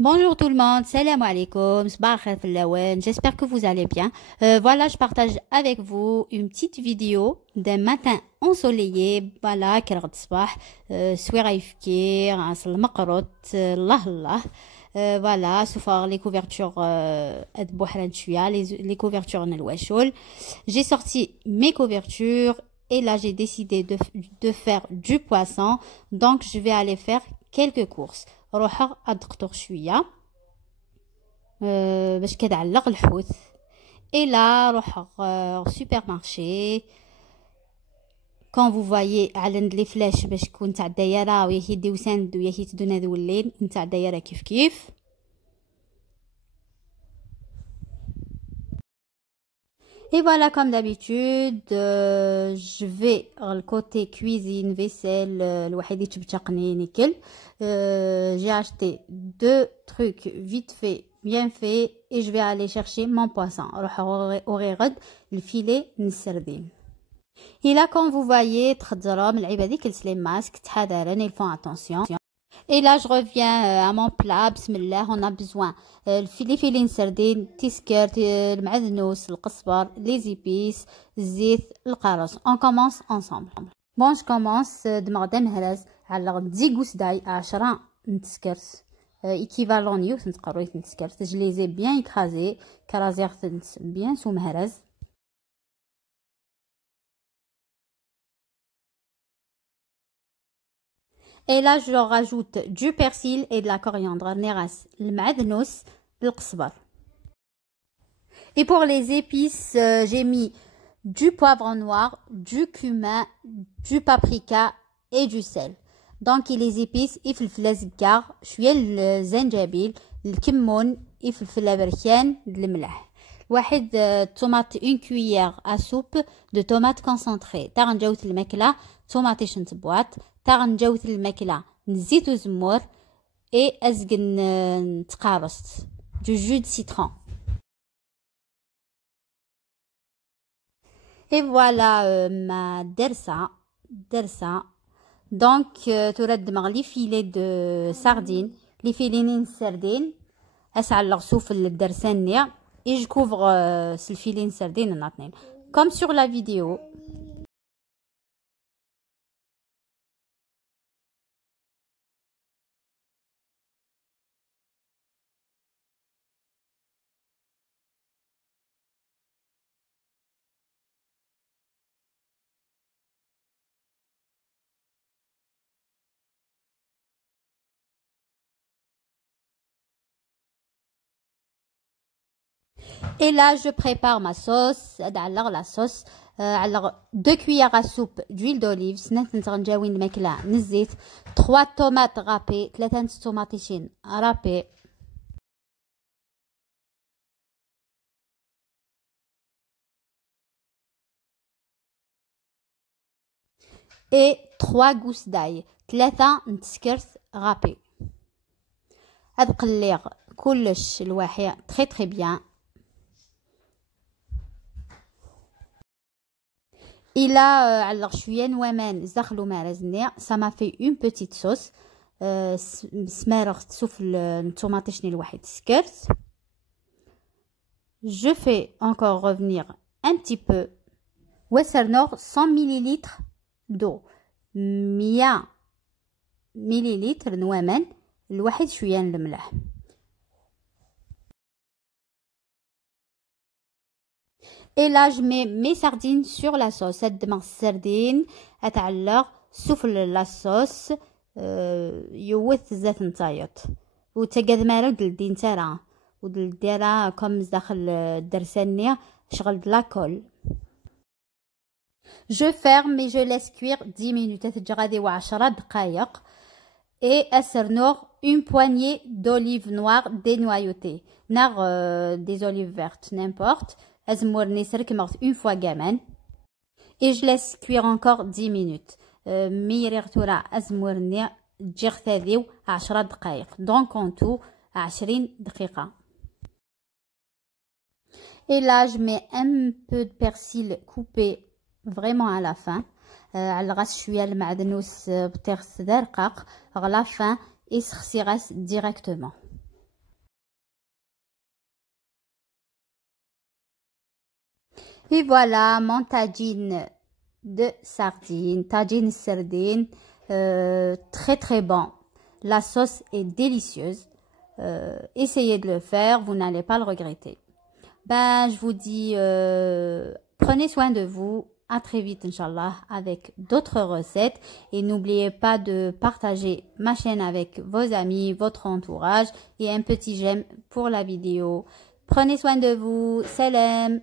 Bonjour tout le monde, salam alaikum, صباح الخير في اللوان, j'espère que vous allez bien. Voilà, je partage avec vous une petite vidéo d'un matin ensoleillé. Voilà, كي رغد الصباح, سويرة يفكير, عسل المقرط, الله الله. Voilà, sous les couvertures les couvertures نلواشول. J'ai sorti mes couvertures et là j'ai décidé de faire du poisson, donc je vais aller faire quelques courses. روح ادقطر شويه باش كتعلق الحوت et là روح supermarché. quand vous voyez على لي فلاش باش تكون تاع الدايره ويا يديو ساند ويا يتدون هذو الليل نتاع الدايره كيف Et voilà, comme d'habitude, je vais le côté cuisine, vaisselle, j'ai acheté deux trucs vite fait, bien fait, et je vais aller chercher mon poisson. Le filet نسردين. Et là, comme vous voyez, les masques, ils font attention. Et là, je reviens à mon plat. Bismillah, on a besoin filet sardine, tiskert, le معدنوس, le qasbar, les épices, zit, le qaros. On commence ensemble. Bon, je commence de m'adem هرز على 10 gousses d'ail, 10 tiskert, équivalent نيو تنتقروي تنتسكرت. Je les ai bien écrasés, كرازير bien sous مهرز. Et là, je leur rajoute du persil et de la coriandre. المعدنوس, le qasbar. Et pour les épices, j'ai mis du poivre noir, du cumin, du paprika et du sel. Donc, les épices, يفلفل الزكار, شوية الزنجبيل, الكمون, يفلفل البركان, الملح. واحد tomate, une cuillère à soupe de tomates concentrées. تاع نجوت الماكلة, طوماطيش نتبوات, تاع نجوت الماكلة, نزيت وزمور, et أزقن نتقارصت, du jus de citron. Et voilà ma dersa. Donc, ترد مغ لي فيلي de sardine, les filets de sardine, أسعل سوف الدرسانية, et je couvre ce filet de sardine comme sur la vidéo. Et là, je prépare ma sauce. Alors, la sauce, 2 cuillères à soupe d'huile d'olive, 3 tomates râpées, 3 tomates râpées. Et 3 gousses d'ail, 3 نتسكرت râpées. أدقليغ كلش الواحد très bien. Et là, alors شوية نوامان زخلو مارزني, ça m'a fait une petite sauce. سمارغت سوف الطوماطيشني الواحد سكرت. Je fais encore revenir un petit peu. وسرنوغ 100 ml d'eau. 100 مليلتر نوامان, الواحد شوية الملح. Et là, je mets mes sardines sur la sauce. cette demande sardine, أتعلق سفل la sauce, يوث زيت نطايط. وتقد مارد دلدين ترى. ودلديرا كم داخل الدرسانية شغل de la colle. Je ferme et je laisse cuire 10 minutes. تتجغدي 10 دقايق. Et أسرنوغ une poignée d'olives noires dénoyautées. Des olives vertes, n'importe. Une fois gamin. Et je laisse cuire encore 10 minutes. Donc en tout 20 دقيقة. Et là je mets un peu de persil coupé vraiment à la fin. على غاس شوية المعدنوس بتغس دقيق à la fin et سخسي غاس directement. Et voilà mon tagine de sardines, tagine sardine, très très bon. La sauce est délicieuse. Essayez de le faire, vous n'allez pas le regretter. Ben, je vous dis, prenez soin de vous. À très vite, Inch'Allah, avec d'autres recettes. Et n'oubliez pas de partager ma chaîne avec vos amis, votre entourage. Et un petit j'aime pour la vidéo. Prenez soin de vous. Salam.